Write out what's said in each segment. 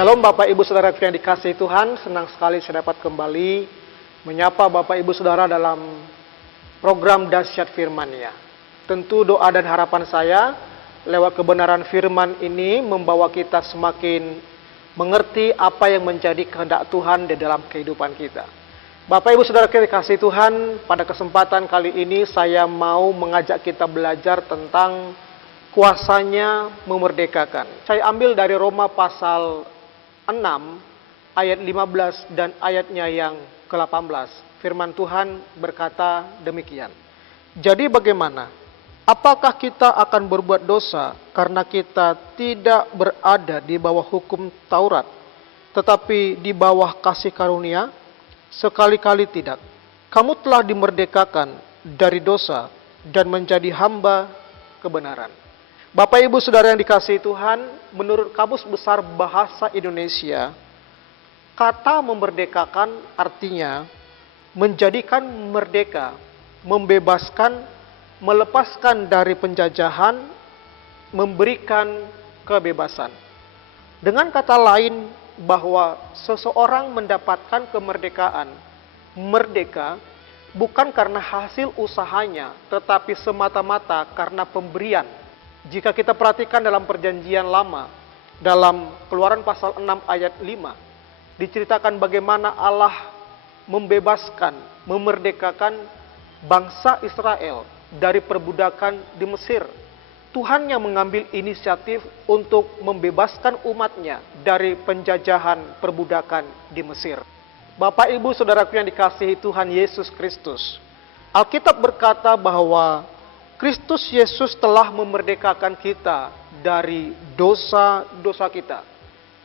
Shalom Bapak Ibu Saudara yang dikasihi Tuhan, senang sekali saya dapat kembali menyapa Bapak Ibu Saudara dalam program Dahsyat Firman-Nya. Tentu doa dan harapan saya lewat kebenaran firman ini membawa kita semakin mengerti apa yang menjadi kehendak Tuhan di dalam kehidupan kita. Bapak Ibu Saudara yang dikasihi Tuhan, pada kesempatan kali ini saya mau mengajak kita belajar tentang kuasanya memerdekakan. Saya ambil dari Roma pasal 6 ayat 15 dan ayatnya yang ke-18. Firman Tuhan berkata demikian. Jadi bagaimana? Apakah kita akan berbuat dosa karena kita tidak berada di bawah hukum Taurat, tetapi di bawah kasih karunia? Sekali-kali tidak. Kamu telah dimerdekakan dari dosa dan menjadi hamba kebenaran. Bapak Ibu Saudara yang dikasihi Tuhan, menurut Kamus Besar Bahasa Indonesia, kata memerdekakan artinya menjadikan merdeka, membebaskan, melepaskan dari penjajahan, memberikan kebebasan. Dengan kata lain, bahwa seseorang mendapatkan kemerdekaan, merdeka, bukan karena hasil usahanya, tetapi semata-mata karena pemberian. Jika kita perhatikan dalam perjanjian lama, dalam Keluaran pasal 6 ayat 5, diceritakan bagaimana Allah membebaskan, memerdekakan bangsa Israel dari perbudakan di Mesir. Tuhan yang mengambil inisiatif untuk membebaskan umatnya dari penjajahan perbudakan di Mesir. Bapak Ibu Saudaraku yang dikasihi Tuhan Yesus Kristus, Alkitab berkata bahwa Kristus Yesus telah memerdekakan kita dari dosa-dosa kita.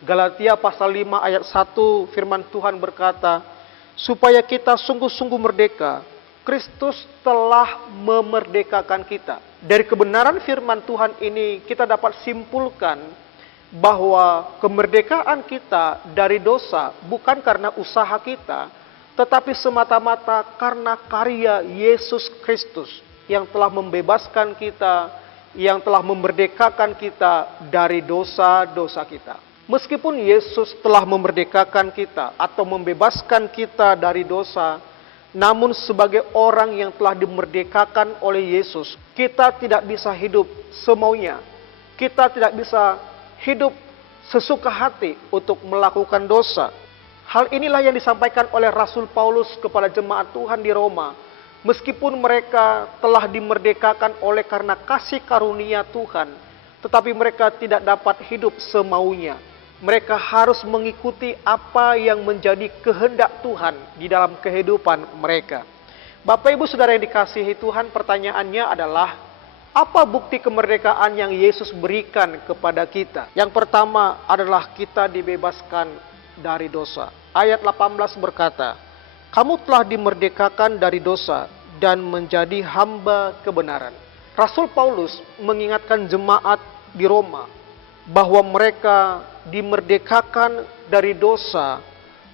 Galatia pasal 5 ayat 1 firman Tuhan berkata, supaya kita sungguh-sungguh merdeka, Kristus telah memerdekakan kita. Dari kebenaran firman Tuhan ini kita dapat simpulkan bahwa kemerdekaan kita dari dosa bukan karena usaha kita, tetapi semata-mata karena karya Yesus Kristus yang telah membebaskan kita, yang telah memerdekakan kita dari dosa-dosa kita. Meskipun Yesus telah memerdekakan kita atau membebaskan kita dari dosa, namun sebagai orang yang telah dimerdekakan oleh Yesus, kita tidak bisa hidup semaunya. Kita tidak bisa hidup sesuka hati untuk melakukan dosa. Hal inilah yang disampaikan oleh Rasul Paulus kepada jemaat Tuhan di Roma. Meskipun mereka telah dimerdekakan oleh karena kasih karunia Tuhan, tetapi mereka tidak dapat hidup semaunya. Mereka harus mengikuti apa yang menjadi kehendak Tuhan di dalam kehidupan mereka. Bapak Ibu Saudara yang dikasihi Tuhan, pertanyaannya adalah, apa bukti kemerdekaan yang Yesus berikan kepada kita? Yang pertama adalah kita dibebaskan dari dosa. Ayat 18 berkata, kamu telah dimerdekakan dari dosa dan menjadi hamba kebenaran. Rasul Paulus mengingatkan jemaat di Roma bahwa mereka dimerdekakan dari dosa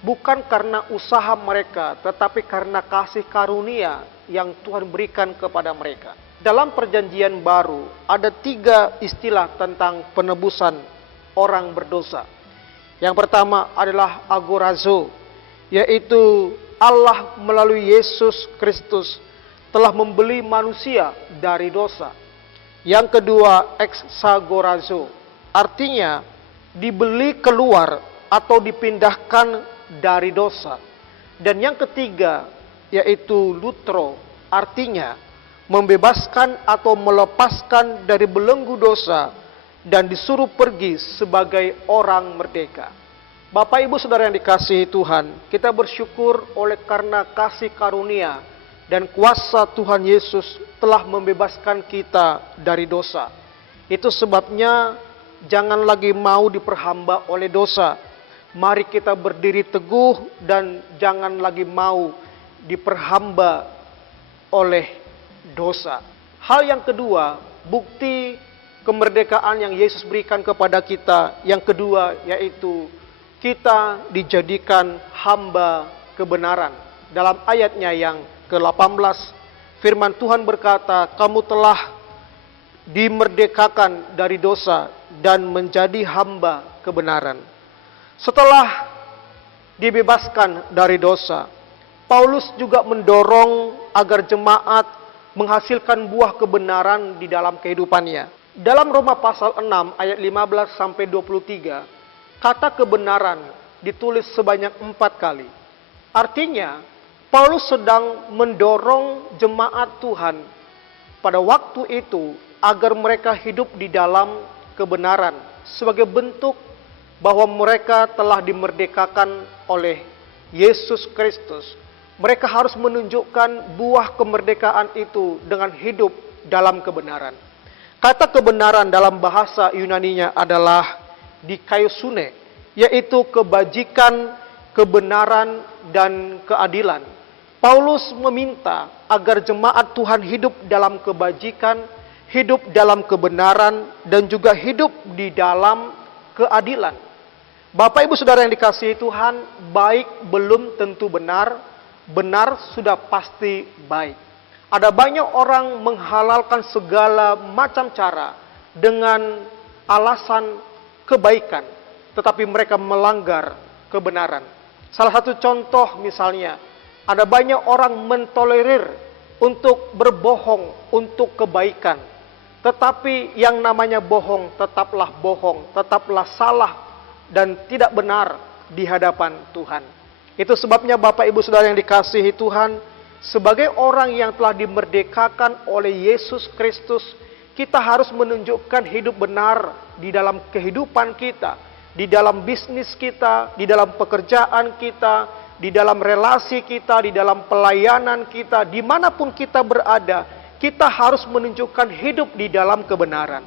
bukan karena usaha mereka, tetapi karena kasih karunia yang Tuhan berikan kepada mereka. Dalam perjanjian baru ada 3 istilah tentang penebusan orang berdosa. Yang pertama adalah agorazo, yaitu Allah melalui Yesus Kristus telah membeli manusia dari dosa. Yang kedua, exagorazo, artinya dibeli keluar atau dipindahkan dari dosa. Dan yang ketiga, yaitu lutro, artinya membebaskan atau melepaskan dari belenggu dosa dan disuruh pergi sebagai orang merdeka. Bapak Ibu Saudara yang dikasihi Tuhan, kita bersyukur oleh karena kasih karunia dan kuasa Tuhan Yesus telah membebaskan kita dari dosa. Itu sebabnya jangan lagi mau diperhamba oleh dosa. Mari kita berdiri teguh dan jangan lagi mau diperhamba oleh dosa. Hal yang kedua, bukti kemerdekaan yang Yesus berikan kepada kita, yang kedua yaitu kita dijadikan hamba kebenaran. Dalam ayatnya yang ke-18, firman Tuhan berkata, kamu telah dimerdekakan dari dosa dan menjadi hamba kebenaran. Setelah dibebaskan dari dosa, Paulus juga mendorong agar jemaat menghasilkan buah kebenaran di dalam kehidupannya. Dalam Roma pasal 6 ayat 15 sampai 23, kata kebenaran ditulis sebanyak 4 kali. Artinya, Paulus sedang mendorong jemaat Tuhan pada waktu itu agar mereka hidup di dalam kebenaran sebagai bentuk bahwa mereka telah dimerdekakan oleh Yesus Kristus. Mereka harus menunjukkan buah kemerdekaan itu dengan hidup dalam kebenaran. Kata kebenaran dalam bahasa Yunaninya adalah dikaiosune, yaitu kebajikan, kebenaran, dan keadilan. Paulus meminta agar jemaat Tuhan hidup dalam kebajikan, hidup dalam kebenaran, dan juga hidup di dalam keadilan. Bapak Ibu Saudara yang dikasihi Tuhan, baik belum tentu benar, benar sudah pasti baik. Ada banyak orang menghalalkan segala macam cara dengan alasan kebaikan, tetapi mereka melanggar kebenaran. Salah satu contoh misalnya, ada banyak orang mentolerir untuk berbohong untuk kebaikan. Tetapi yang namanya bohong, tetaplah salah dan tidak benar di hadapan Tuhan. Itu sebabnya Bapak Ibu Saudara yang dikasihi Tuhan, sebagai orang yang telah dimerdekakan oleh Yesus Kristus, kita harus menunjukkan hidup benar di dalam kehidupan kita, di dalam bisnis kita, di dalam pekerjaan kita, di dalam relasi kita, di dalam pelayanan kita, dimanapun kita berada, kita harus menunjukkan hidup di dalam kebenaran.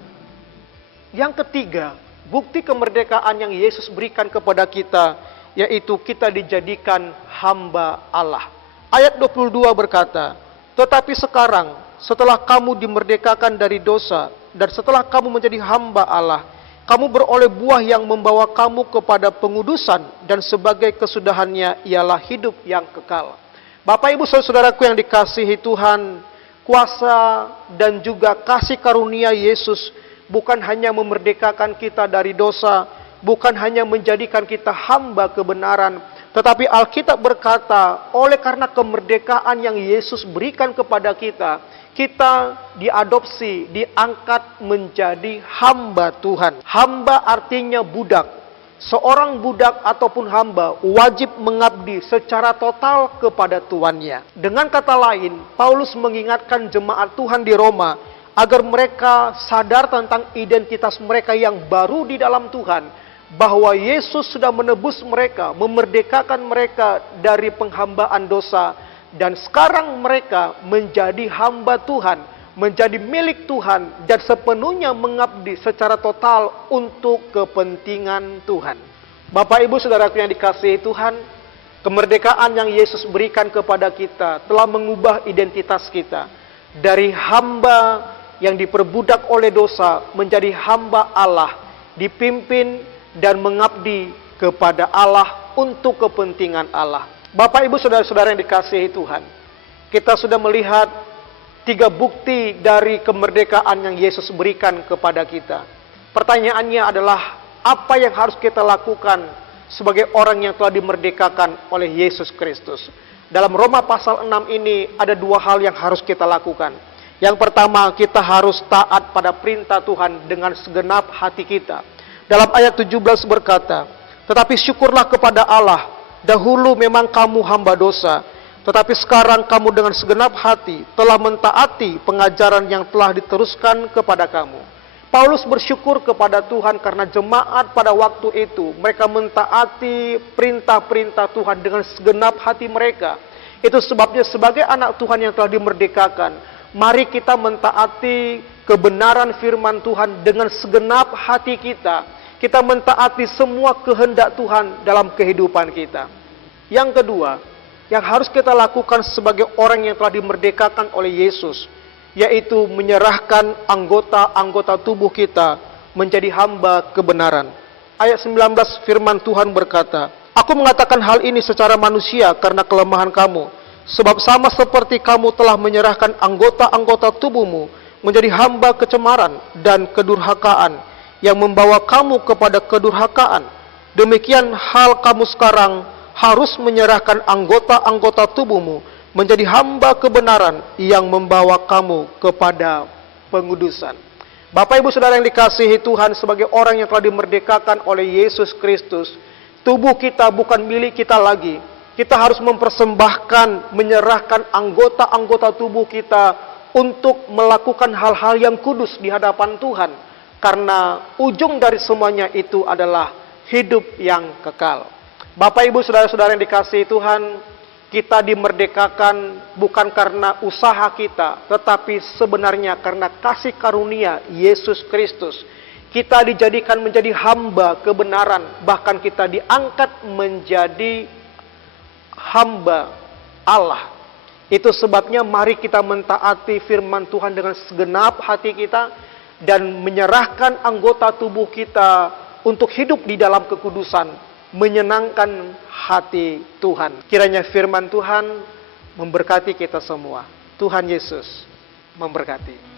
Yang ketiga, bukti kemerdekaan yang Yesus berikan kepada kita, yaitu kita dijadikan hamba Allah. Ayat 22 berkata, tetapi sekarang setelah kamu dimerdekakan dari dosa dan setelah kamu menjadi hamba Allah, kamu beroleh buah yang membawa kamu kepada pengudusan dan sebagai kesudahannya ialah hidup yang kekal. Bapak Ibu Saudaraku yang dikasihi Tuhan, kuasa dan juga kasih karunia Yesus bukan hanya memerdekakan kita dari dosa, bukan hanya menjadikan kita hamba kebenaran, tetapi Alkitab berkata, oleh karena kemerdekaan yang Yesus berikan kepada kita, kita diadopsi, diangkat menjadi hamba Tuhan. Hamba artinya budak. Seorang budak ataupun hamba wajib mengabdi secara total kepada tuannya. Dengan kata lain, Paulus mengingatkan jemaat Tuhan di Roma agar mereka sadar tentang identitas mereka yang baru di dalam Tuhan, bahwa Yesus sudah menebus mereka, memerdekakan mereka dari penghambaan dosa, dan sekarang mereka menjadi hamba Tuhan, menjadi milik Tuhan, dan sepenuhnya mengabdi secara total untuk kepentingan Tuhan. Bapak Ibu Saudaraku yang dikasihi Tuhan, kemerdekaan yang Yesus berikan kepada kita telah mengubah identitas kita dari hamba yang diperbudak oleh dosa menjadi hamba Allah, dipimpin dan mengabdi kepada Allah untuk kepentingan Allah. Bapak Ibu Saudara-saudara yang dikasihi Tuhan, kita sudah melihat 3 bukti dari kemerdekaan yang Yesus berikan kepada kita. Pertanyaannya adalah, apa yang harus kita lakukan sebagai orang yang telah dimerdekakan oleh Yesus Kristus? Dalam Roma pasal 6 ini ada 2 hal yang harus kita lakukan. Yang pertama, kita harus taat pada perintah Tuhan dengan segenap hati kita. Dalam ayat 17 berkata, tetapi syukurlah kepada Allah, dahulu memang kamu hamba dosa, tetapi sekarang kamu dengan segenap hati telah mentaati pengajaran yang telah diteruskan kepada kamu. Paulus bersyukur kepada Tuhan karena jemaat pada waktu itu, mereka mentaati perintah-perintah Tuhan dengan segenap hati mereka. Itu sebabnya sebagai anak Tuhan yang telah dimerdekakan, mari kita mentaati kebenaran firman Tuhan dengan segenap hati kita. Kita mentaati semua kehendak Tuhan dalam kehidupan kita. Yang kedua, yang harus kita lakukan sebagai orang yang telah dimerdekakan oleh Yesus, yaitu menyerahkan anggota-anggota tubuh kita menjadi hamba kebenaran. Ayat 19 firman Tuhan berkata, aku mengatakan hal ini secara manusia karena kelemahan kamu, sebab sama seperti kamu telah menyerahkan anggota-anggota tubuhmu menjadi hamba kecemaran dan kedurhakaan, yang membawa kamu kepada kedurhakaan. Demikian hal kamu sekarang harus menyerahkan anggota-anggota tubuhmu menjadi hamba kebenaran yang membawa kamu kepada pengudusan. Bapak Ibu Saudara yang dikasihi Tuhan, sebagai orang yang telah dimerdekakan oleh Yesus Kristus, tubuh kita bukan milik kita lagi. Kita harus mempersembahkan, menyerahkan anggota-anggota tubuh kita untuk melakukan hal-hal yang kudus di hadapan Tuhan. Karena ujung dari semuanya itu adalah hidup yang kekal. Bapak Ibu Saudara-saudara yang dikasihi Tuhan, kita dimerdekakan bukan karena usaha kita, tetapi sebenarnya karena kasih karunia Yesus Kristus. Kita dijadikan menjadi hamba kebenaran, bahkan kita diangkat menjadi hamba Allah. Itu sebabnya mari kita mentaati firman Tuhan dengan segenap hati kita dan menyerahkan anggota tubuh kita untuk hidup di dalam kekudusan, menyenangkan hati Tuhan. Kiranya firman Tuhan memberkati kita semua. Tuhan Yesus memberkati.